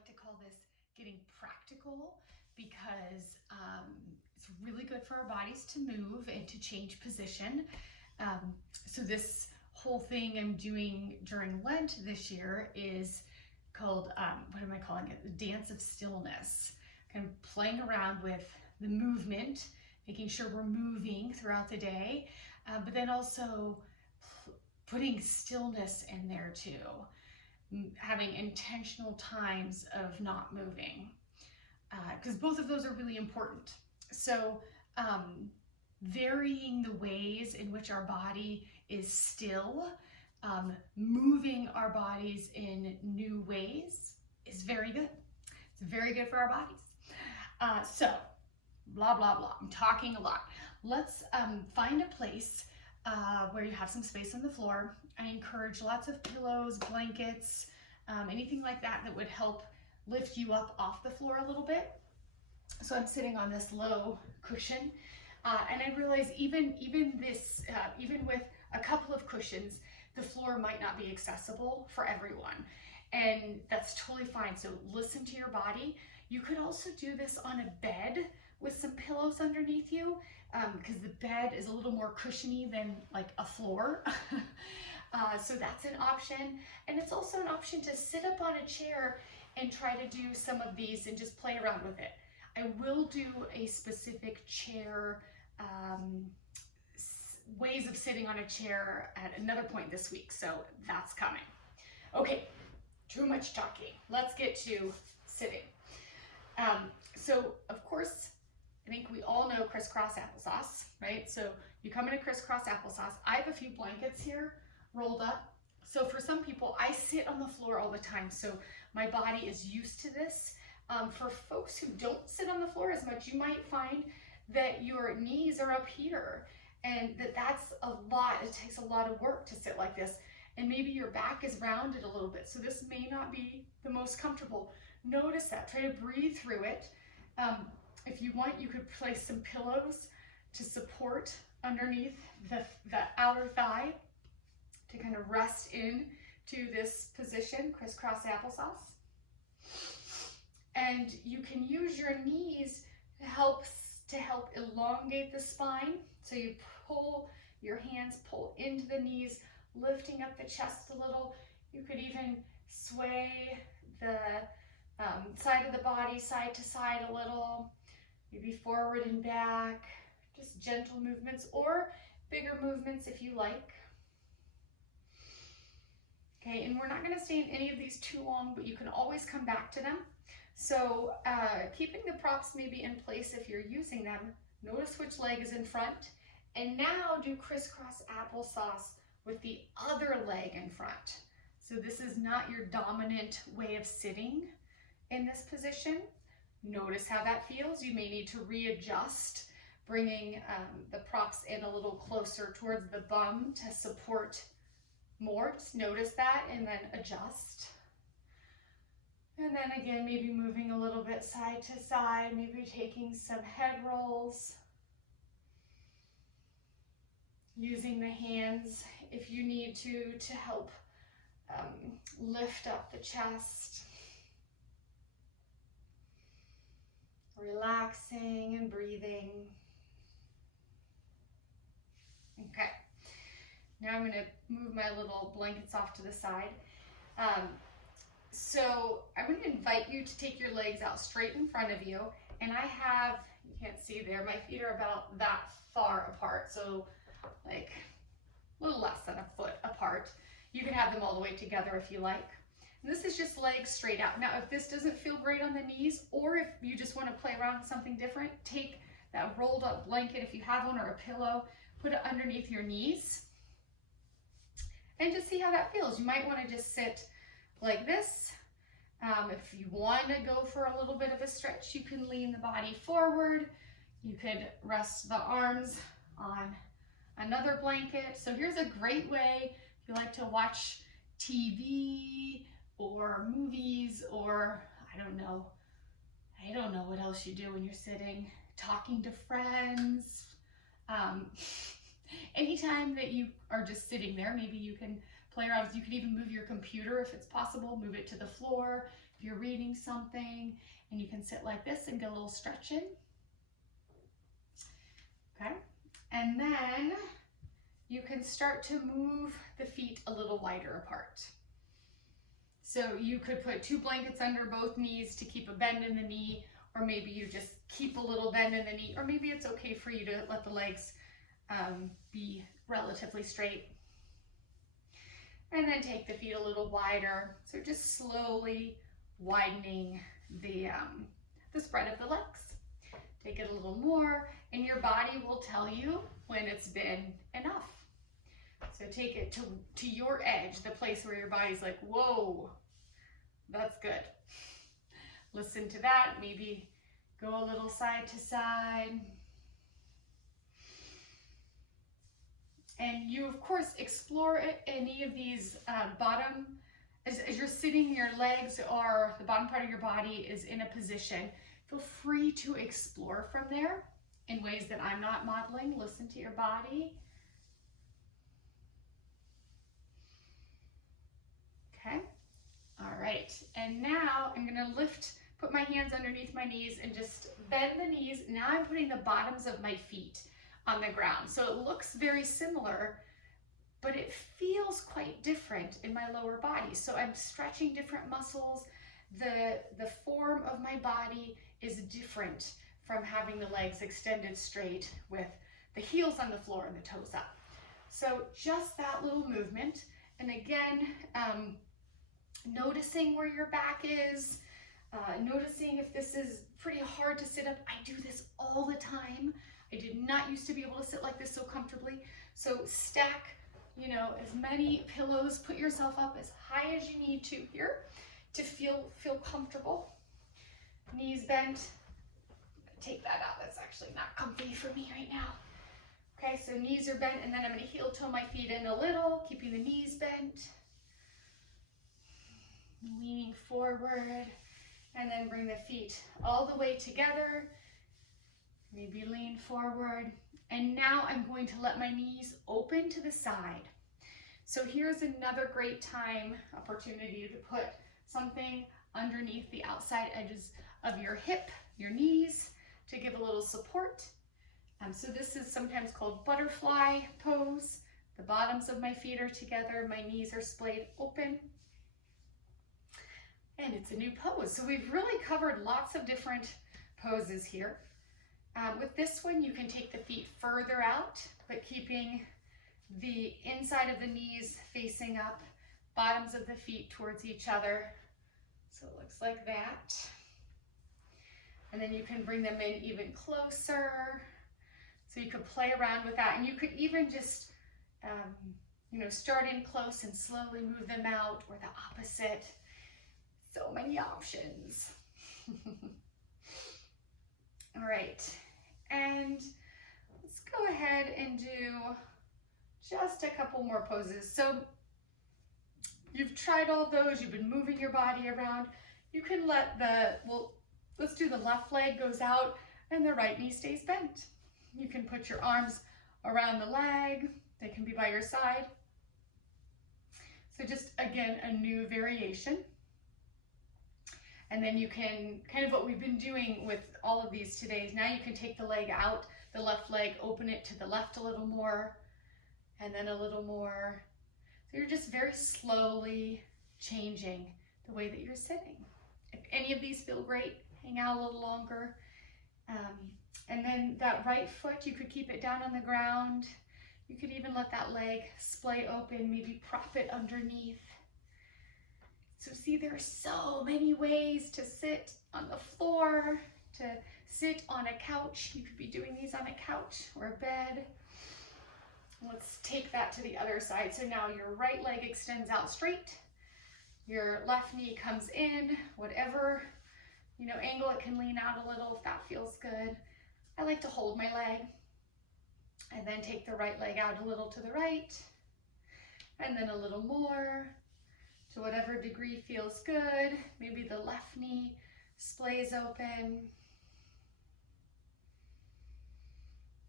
like to call this getting practical because it's really good for our bodies to move and to change position. So this whole thing I'm doing during Lent this year is called, what am I calling it? The dance of stillness. Kind of playing around with the movement, making sure we're moving throughout the day, but then also putting stillness in there too. Having intentional times of not moving, because both of those are really important. So varying the ways in which our body is still, moving our bodies in new ways is very good. It's very good for our bodies. So blah, blah, blah. I'm talking a lot. Let's find a place where you have some space on the floor. I encourage lots of pillows, blankets, anything like that that would help lift you up off the floor a little bit. So I'm sitting on this low cushion, and I realize even with a couple of cushions, the floor might not be accessible for everyone, and that's totally fine. So listen to your body. You could also do this on a bed with some pillows underneath you, because the bed is a little more cushiony than like a floor. So that's an option. And it's also an option to sit up on a chair and try to do some of these and just play around with it. I will do a specific chair, ways of sitting on a chair at another point this week. So that's coming. Okay, too much talking. Let's get to sitting. So of course, I think we all know crisscross applesauce, right? So you come in a crisscross applesauce. I have a few blankets here rolled up. So for some people, I sit on the floor all the time. So my body is used to this. For folks who don't sit on the floor as much, you might find that your knees are up here and that's a lot. It takes a lot of work to sit like this. And maybe your back is rounded a little bit. So this may not be the most comfortable. Notice that, try to breathe through it. If you want, you could place some pillows to support underneath the outer thigh to kind of rest in to this position, crisscross applesauce. And you can use your knees to help elongate the spine. So you pull your hands, pull into the knees, lifting up the chest a little. You could even sway the side of the body side to side a little, maybe forward and back, just gentle movements or bigger movements if you like. Okay, and we're not going to stay in any of these too long, but you can always come back to them. So keeping the props maybe in place if you're using them, notice which leg is in front, and now do crisscross applesauce with the other leg in front. So this is not your dominant way of sitting in this position. Notice how that feels. You may need to readjust, bringing the props in a little closer towards the bum to support more. Just notice that and then adjust. And then again, maybe moving a little bit side to side, maybe taking some head rolls. Using the hands if you need to help lift up the chest. Relaxing and breathing. Okay, now I'm going to move my little blankets off to the side. So I'm going to invite you to take your legs out straight in front of you. And I have, you can't see there, my feet are about that far apart. So like a little less than a foot apart. You can have them all the way together if you like. And this is just legs straight out. Now, if this doesn't feel great on the knees, or if you just want to play around with something different, take that rolled up blanket, if you have one, or a pillow, put it underneath your knees and just see how that feels. You might want to just sit like this. If you want to go for a little bit of a stretch, you can lean the body forward. You could rest the arms on another blanket. So here's a great way if you like to watch TV or movies, or I don't know what else you do when you're sitting, talking to friends. Anytime that you are just sitting there, maybe you can play around. You can even move your computer if it's possible, move it to the floor. If you're reading something and you can sit like this and get a little stretch in. Okay, and then you can start to move the feet a little wider apart. So you could put 2 blankets under both knees to keep a bend in the knee, or maybe you just keep a little bend in the knee, or maybe it's okay for you to let the legs be relatively straight. And then take the feet a little wider. So just slowly widening the spread of the legs. Take it a little more, and your body will tell you when it's been enough. So take it to your edge, the place where your body's like, whoa, that's good. Listen to that, maybe go a little side to side. And you, of course, explore any of these bottom, as you're sitting, your legs are, the bottom part of your body is in a position. Feel free to explore from there in ways that I'm not modeling. Listen to your body. Okay, all right. And now I'm gonna put my hands underneath my knees and just bend the knees. Now I'm putting the bottoms of my feet on the ground. So it looks very similar, but it feels quite different in my lower body. So I'm stretching different muscles. The form of my body is different from having the legs extended straight with the heels on the floor and the toes up. So just that little movement. And again, noticing where your back is, noticing if this is pretty hard to sit up. I do this all the time. I did not used to be able to sit like this so comfortably. So stack, as many pillows, put yourself up as high as you need to here to feel comfortable. Knees bent. Take that out. That's actually not comfy for me right now. Okay, so knees are bent, and then I'm going to heel toe my feet in a little, keeping the knees bent. Leaning forward, and then bring the feet all the way together. Maybe lean forward. And now I'm going to let my knees open to the side. So here's another great opportunity to put something underneath the outside edges of your hip, your knees, to give a little support. So this is sometimes called butterfly pose. The bottoms of my feet are together, my knees are splayed open. And it's a new pose. So we've really covered lots of different poses here. With this one, you can take the feet further out, but keeping the inside of the knees facing up, bottoms of the feet towards each other. So it looks like that. And then you can bring them in even closer. So you could play around with that. And you could even just, start in close and slowly move them out, or the opposite. So many options. All right, and let's go ahead and do just a couple more poses. So you've tried all those, you've been moving your body around. You can let let's do the left leg goes out and the right knee stays bent. You can put your arms around the leg. They can be by your side. So just, again, a new variation. And then you can, kind of what we've been doing with all of these today, now you can take the leg out, the left leg, open it to the left a little more, and then a little more. So you're just very slowly changing the way that you're sitting. If any of these feel great, hang out a little longer. And then that right foot, you could keep it down on the ground. You could even let that leg splay open, maybe prop it underneath. So see, there are so many ways to sit on the floor, to sit on a couch. You could be doing these on a couch or a bed. Let's take that to the other side. So now your right leg extends out straight. Your left knee comes in, whatever, angle it can lean out a little if that feels good. I like to hold my leg and then take the right leg out a little to the right, and then a little more. To whatever degree feels good. Maybe the left knee splays open.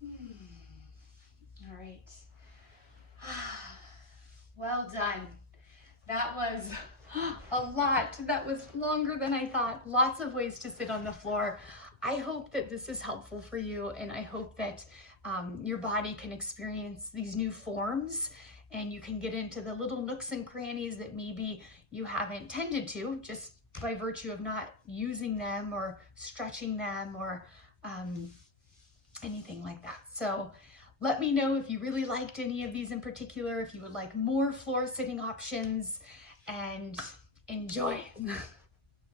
All right. Well done. That was A lot. That was longer than I thought. Lots of ways to sit on the floor. I hope that this is helpful for you, and I hope that your body can experience these new forms and you can get into the little nooks and crannies that maybe you haven't tended to just by virtue of not using them or stretching them or anything like that. So let me know if you really liked any of these in particular, if you would like more floor sitting options, and enjoy.